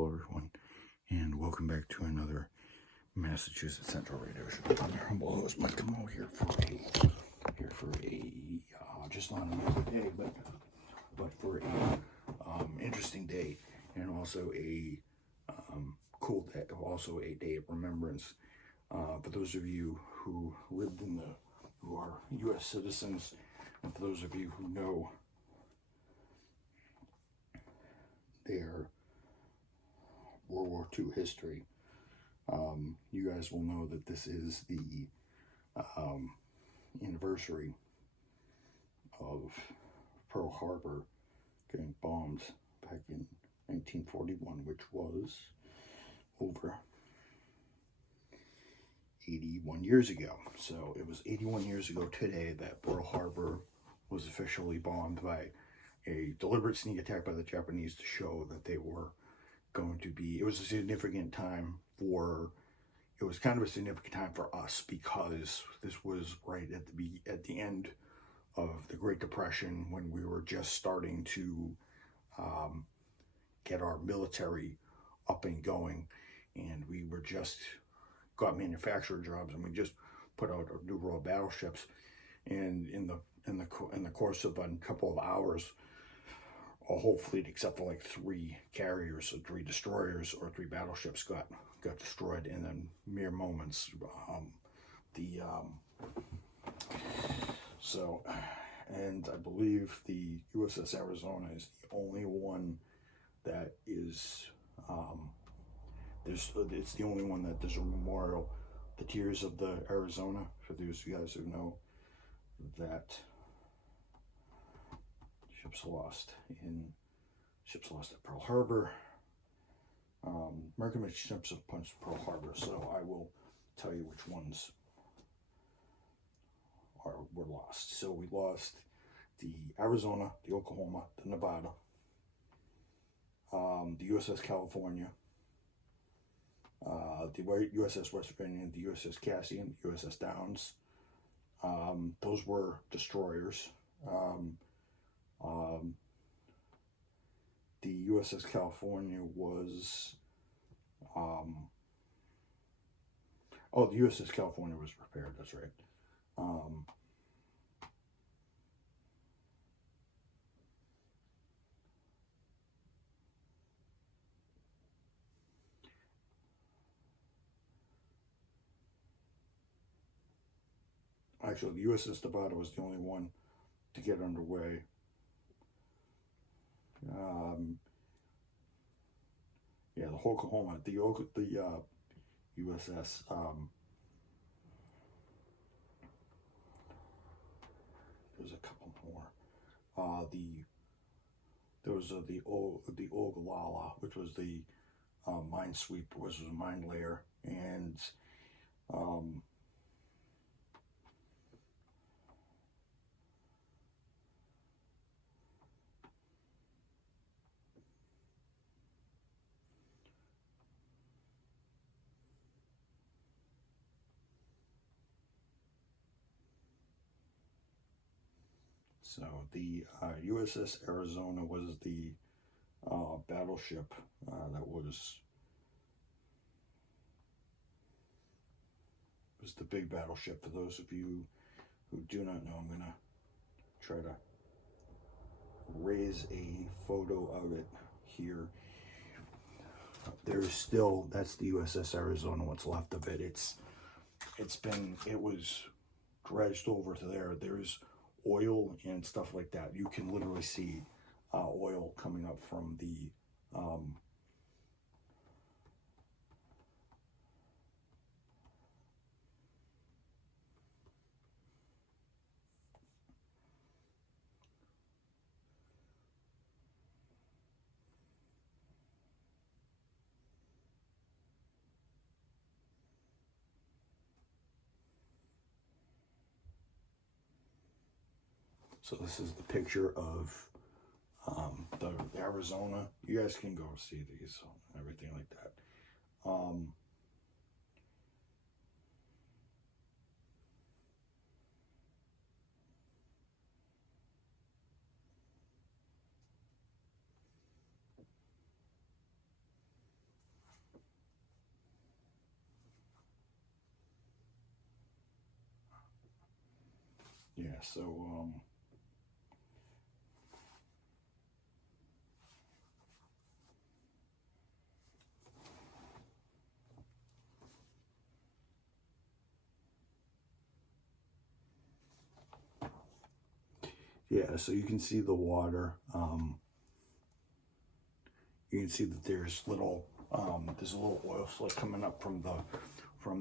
Hello everyone, and welcome back to another Massachusetts Central Radio Show. I'm your humble host, Mike Mo, here for a just not another day, but for a interesting day, and also a cool day, also a day of remembrance. For those of you who lived who are U.S. citizens, and for those of you who know their World War II history, you guys will know that this is the anniversary of Pearl Harbor getting bombed back in 1941, which was over 81 years ago. So it was 81 years ago today that Pearl Harbor was officially bombed by a deliberate sneak attack by the Japanese to show that they were going to be, it was a significant time for, it was kind of a significant time for us because this was right at the end of the Great Depression, when we were just starting to get our military up and going, and we were just got manufacturer jobs, and we just put out our new Royal battleships, and in the course of a couple of hours, a whole fleet except for like 3 carriers or 3 destroyers or 3 battleships got destroyed in mere moments. And I believe the USS Arizona is the only one that is it's the only one that there's a memorial, the Tears of the Arizona, for those of you guys who know that ships lost at Pearl Harbor. American ships have punched Pearl Harbor, so I will tell you which ones were lost. So we lost the Arizona, the Oklahoma, the Nevada, the USS California, the USS West Virginia, the USS Cassian, the USS Downs. Those were destroyers. The USS California was, the USS California was repaired, that's right. Actually, the USS Nevada was the only one to get underway. Yeah, the Oklahoma, the USS, there's a couple more. There was the Ogallala, which was the mine sweep, which was a mine layer, and so the USS Arizona was the battleship that was the big battleship. For those of you who do not know, I'm going to try to raise a photo of it here. There's still, that's the USS Arizona, what's left of it. It was dredged over to there. There's oil and stuff like that. You can literally see oil coming up from the so this is the picture of the Arizona. You guys can go see these and everything like that. yeah, so yeah, so you can see the water. You can see that there's a little oil slick coming up from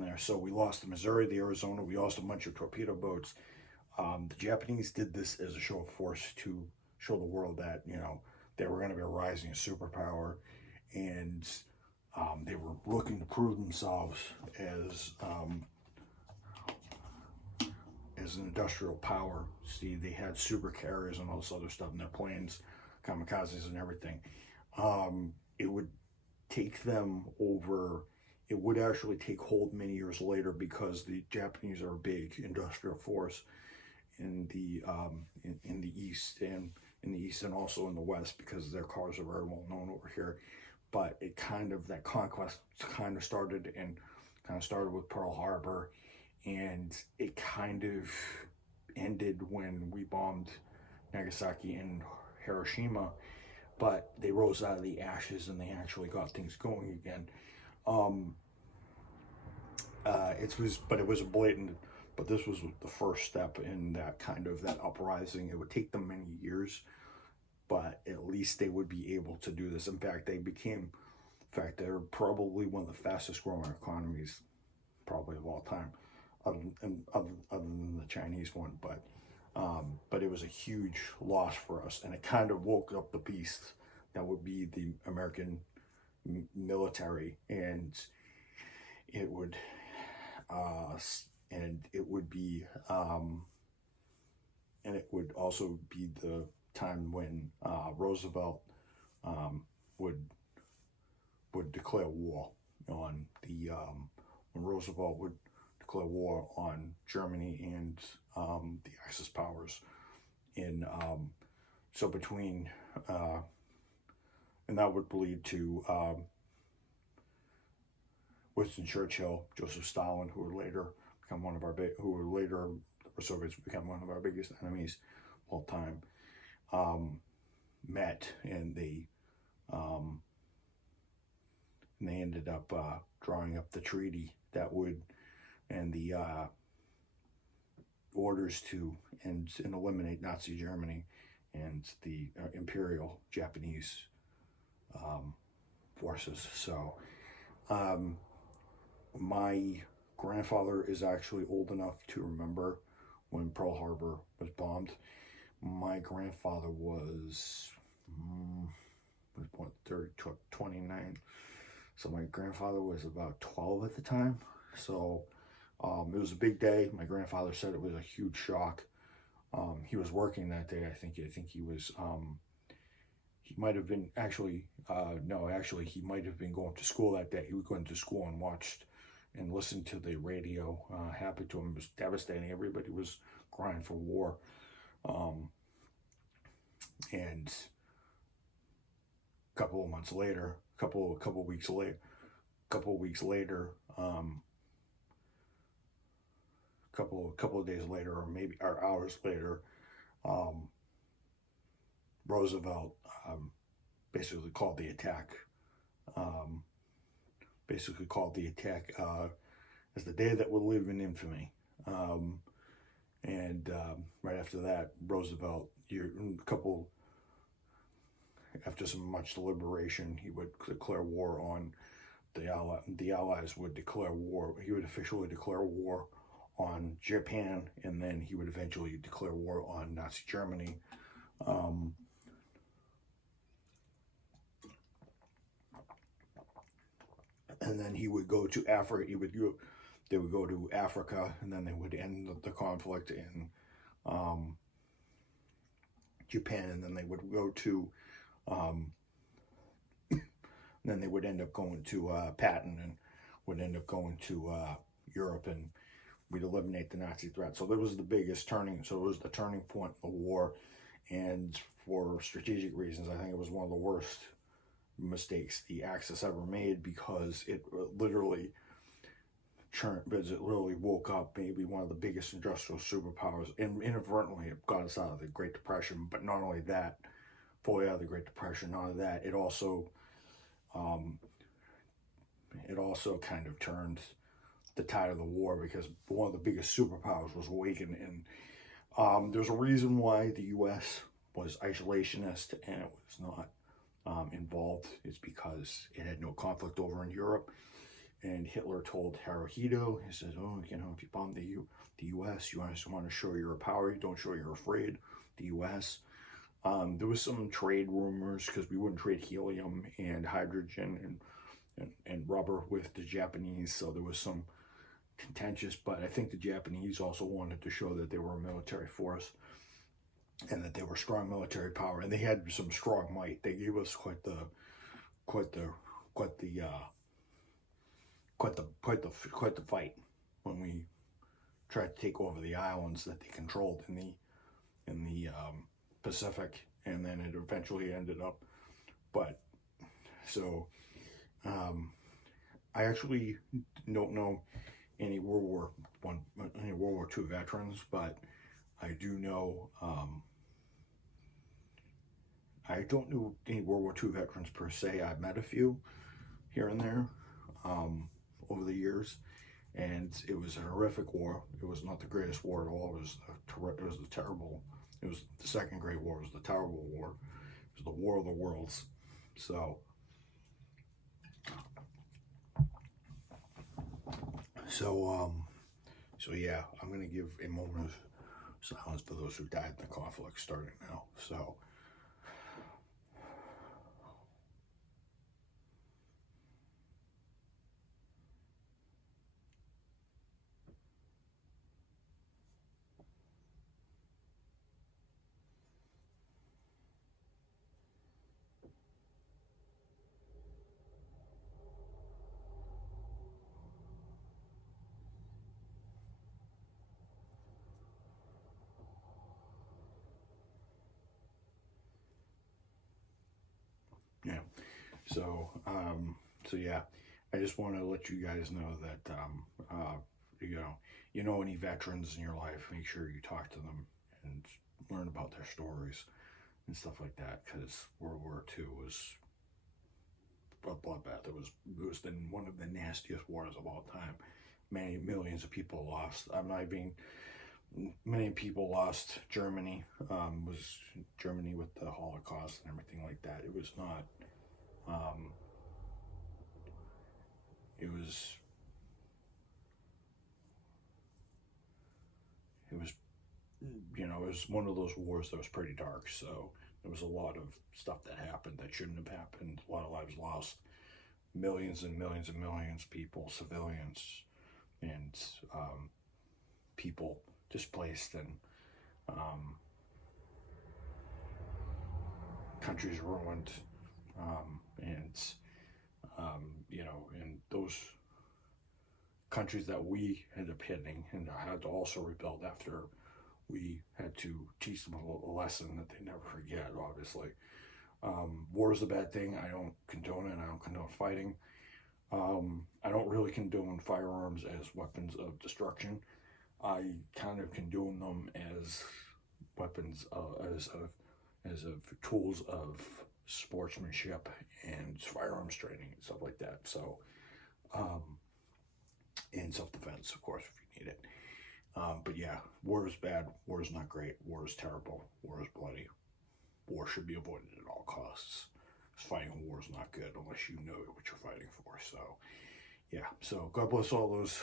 there. So we lost the Missouri, the Arizona. We lost a bunch of torpedo boats. The Japanese did this as a show of force to show the world that, you know, they were going to be a rising superpower, and they were looking to prove themselves as an industrial power. See, they had super carriers and all this other stuff in their planes, kamikazes and everything. It would take them over. It would actually take hold many years later because the Japanese are a big industrial force in the east and also in the west, because their cars are very well known over here. But it kind of, that conquest kind of started with Pearl Harbor, and it kind of ended when we bombed Nagasaki and Hiroshima. But they rose out of the ashes and they actually got things going again. It was a blatant, but this was the first step in that that uprising. It would take them many years, but at least they would be able to do this. In fact, they're probably one of the fastest growing economies, probably of all time, other than the Chinese one. But it was a huge loss for us, and it kind of woke up the beast that would be the American military, and it would also be the time when Roosevelt would declare war on when Roosevelt would declare war on Germany and the Axis powers. So between and that would lead to Winston Churchill, Joseph Stalin, who would later become the Soviets become one of our biggest enemies of all time, met, and they ended up drawing up the treaty that would, and the orders to end and eliminate Nazi Germany and the Imperial Japanese forces. So my grandfather is actually old enough to remember when Pearl Harbor was bombed. My grandfather was 29. So my grandfather was about 12 at the time. So it was a big day. My grandfather said it was a huge shock. He was working that day. I think he was, he might have been actually, he might have been going to school that day. He was going to school and watched and listened to the radio. Happened to him. It was devastating. Everybody was crying for war. And a couple of weeks later, couple of days later, or hours later, Roosevelt basically called the attack. As the day that would live in infamy. Right after that, Roosevelt, after some much deliberation, he would declare war on the Allies would declare war. He would officially declare war on Japan, and then he would eventually declare war on Nazi Germany. And then he would go to Africa. They would go to Africa, and then they would end the conflict in Japan, and then they would go to, then they would end up going to Patton, and would end up going to Europe, and we'd eliminate the Nazi threat. So that was the biggest turning. So it was the turning point of the war, and for strategic reasons, I think it was one of the worst mistakes the Axis ever made, because it literally literally woke up maybe one of the biggest industrial superpowers, and inadvertently it got us out of the Great Depression. But not only that, fully out of the Great Depression, not only that, it also kind of turned the tide of the war, because one of the biggest superpowers was awakened. And there's a reason why the U.S. was isolationist and it was not involved. It's because it had no conflict over in Europe. And Hitler told Hirohito, he says, oh, you know, if you bomb the U.S., you just want to show you're a power. You don't show you're afraid. The U.S. There was some trade rumors, because we wouldn't trade helium and hydrogen and rubber with the Japanese. So there was some contentious, but I think the Japanese also wanted to show that they were a military force and that they were strong military power, and they had some strong might. They gave us quite the fight when we tried to take over the islands that they controlled in the Pacific, and then it eventually ended up. But so I actually don't know any World War II veterans, but I do know. I don't know any World War II veterans per se. I've met a few here and there over the years, and it was a horrific war. It was not the greatest war at all. It was the Second Great War. It was the terrible war. It was the War of the Worlds. So yeah, I'm going to give a moment of silence for those who died in the conflict starting now. So. Yeah. So yeah, I just want to let you guys know that, you know any veterans in your life, make sure you talk to them and learn about their stories and stuff like that, because World War II was a bloodbath. It was one of the nastiest wars of all time. Many millions of people lost. Many people lost. Germany was Germany with the Holocaust and everything like that. It was not. It was one of those wars that was pretty dark. So there was a lot of stuff that happened that shouldn't have happened. A lot of lives lost. Millions and millions and millions of people, civilians, and people displaced, and countries ruined, and those countries that we ended up hitting and had to also rebuild after, we had to teach them a lesson that they never forget, obviously. War is a bad thing. I don't condone it. I don't condone fighting. I don't really condone firearms as weapons of destruction. I kind of condone them as weapons, as tools of sportsmanship and firearms training and stuff like that. So, and self-defense, of course, if you need it. But yeah, war is bad. War is not great. War is terrible. War is bloody. War should be avoided at all costs. Fighting a war is not good unless you know what you're fighting for. So, yeah. So God bless all those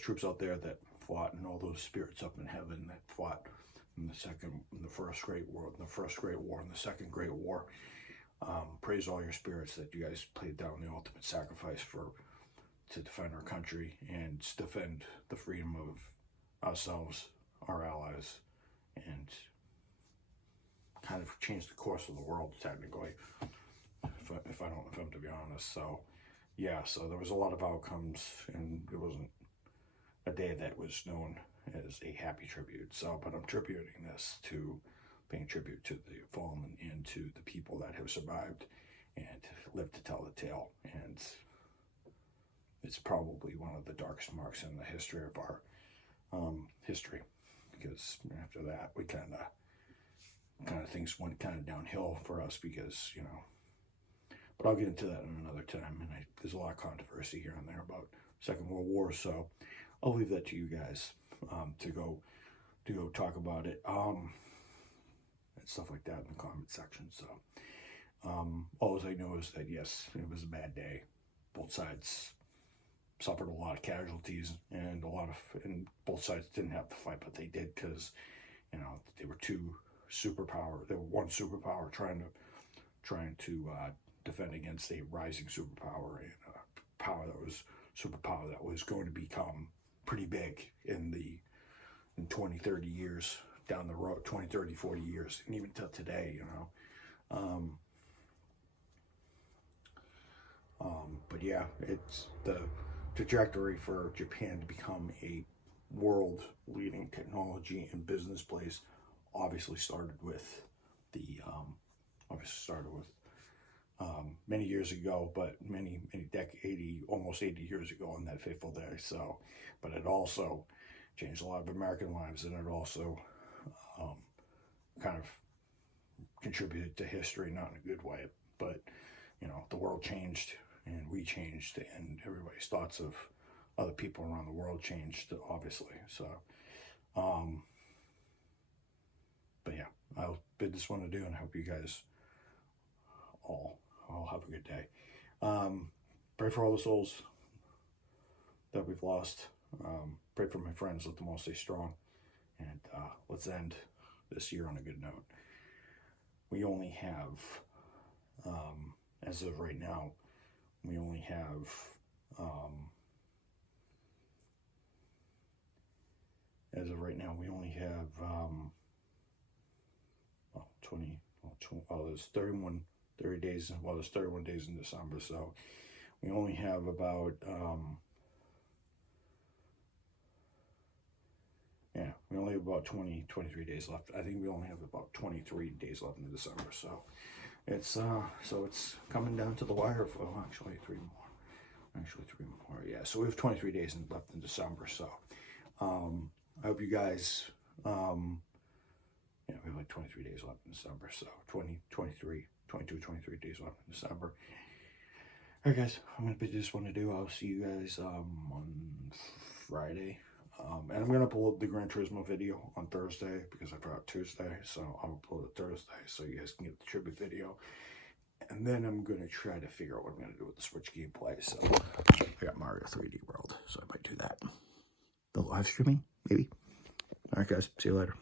troops out there that fought, and all those spirits up in heaven that fought in the First Great War, and the Second Great War. Praise all your spirits that you guys played down the ultimate sacrifice to defend our country and to defend the freedom of ourselves, our allies, and kind of change the course of the world, technically, if I'm to be honest. So yeah, so there was a lot of outcomes, and it wasn't a day that was known as a happy tribute. So, but I'm tributing this to paying tribute to the fallen and to the people that have survived and lived to tell the tale. And it's probably one of the darkest marks in the history of our history, because after that we kind of things went kind of downhill for us, because but I'll get into that in another time. And there's a lot of controversy here and there about Second World War, so I'll leave that to you guys to go talk about it and stuff like that in the comment section. So all I know is that yes, it was a bad day. Both sides suffered a lot of casualties, and both sides didn't have to fight, but they did, because they were two superpower. They were one superpower trying to defend against a rising superpower, and a superpower that was going to become pretty big in 20, 30 years down the road, 20, 30, 40 years, and even till today, but yeah, it's the trajectory for Japan to become a world leading technology and business place obviously started with many years ago, but many almost 80 years ago on that fateful day. So, but it also changed a lot of American lives, and it also kind of contributed to history, not in a good way, but the world changed, and we changed, and everybody's thoughts of other people around the world changed, obviously. So but yeah, I'll bid this one adieu, and I hope you guys all have a good day. Pray for all the souls that we've lost. Pray for my friends, let them all stay strong, and let's end this year on a good note. We only have as of right now, we only have 30 days. Well, there's 31 days in December, so we only have about we only have about 23 days left. I think we only have about 23 days left in December, so it's coming down to the wire for actually three more. Yeah, so we have 23 days left in December, so I hope you guys we have like 23 days left in December, so 22, 23 days left in December. All right, guys, I'm gonna bid this one to do. I'll see you guys on Friday. And I'm going to upload the Gran Turismo video on Thursday, because I forgot Tuesday, so I'll upload it Thursday so you guys can get the tribute video. And then I'm going to try to figure out what I'm going to do with the Switch gameplay. So I got Mario 3D World, so I might do that. The live streaming, maybe. All right, guys, see you later.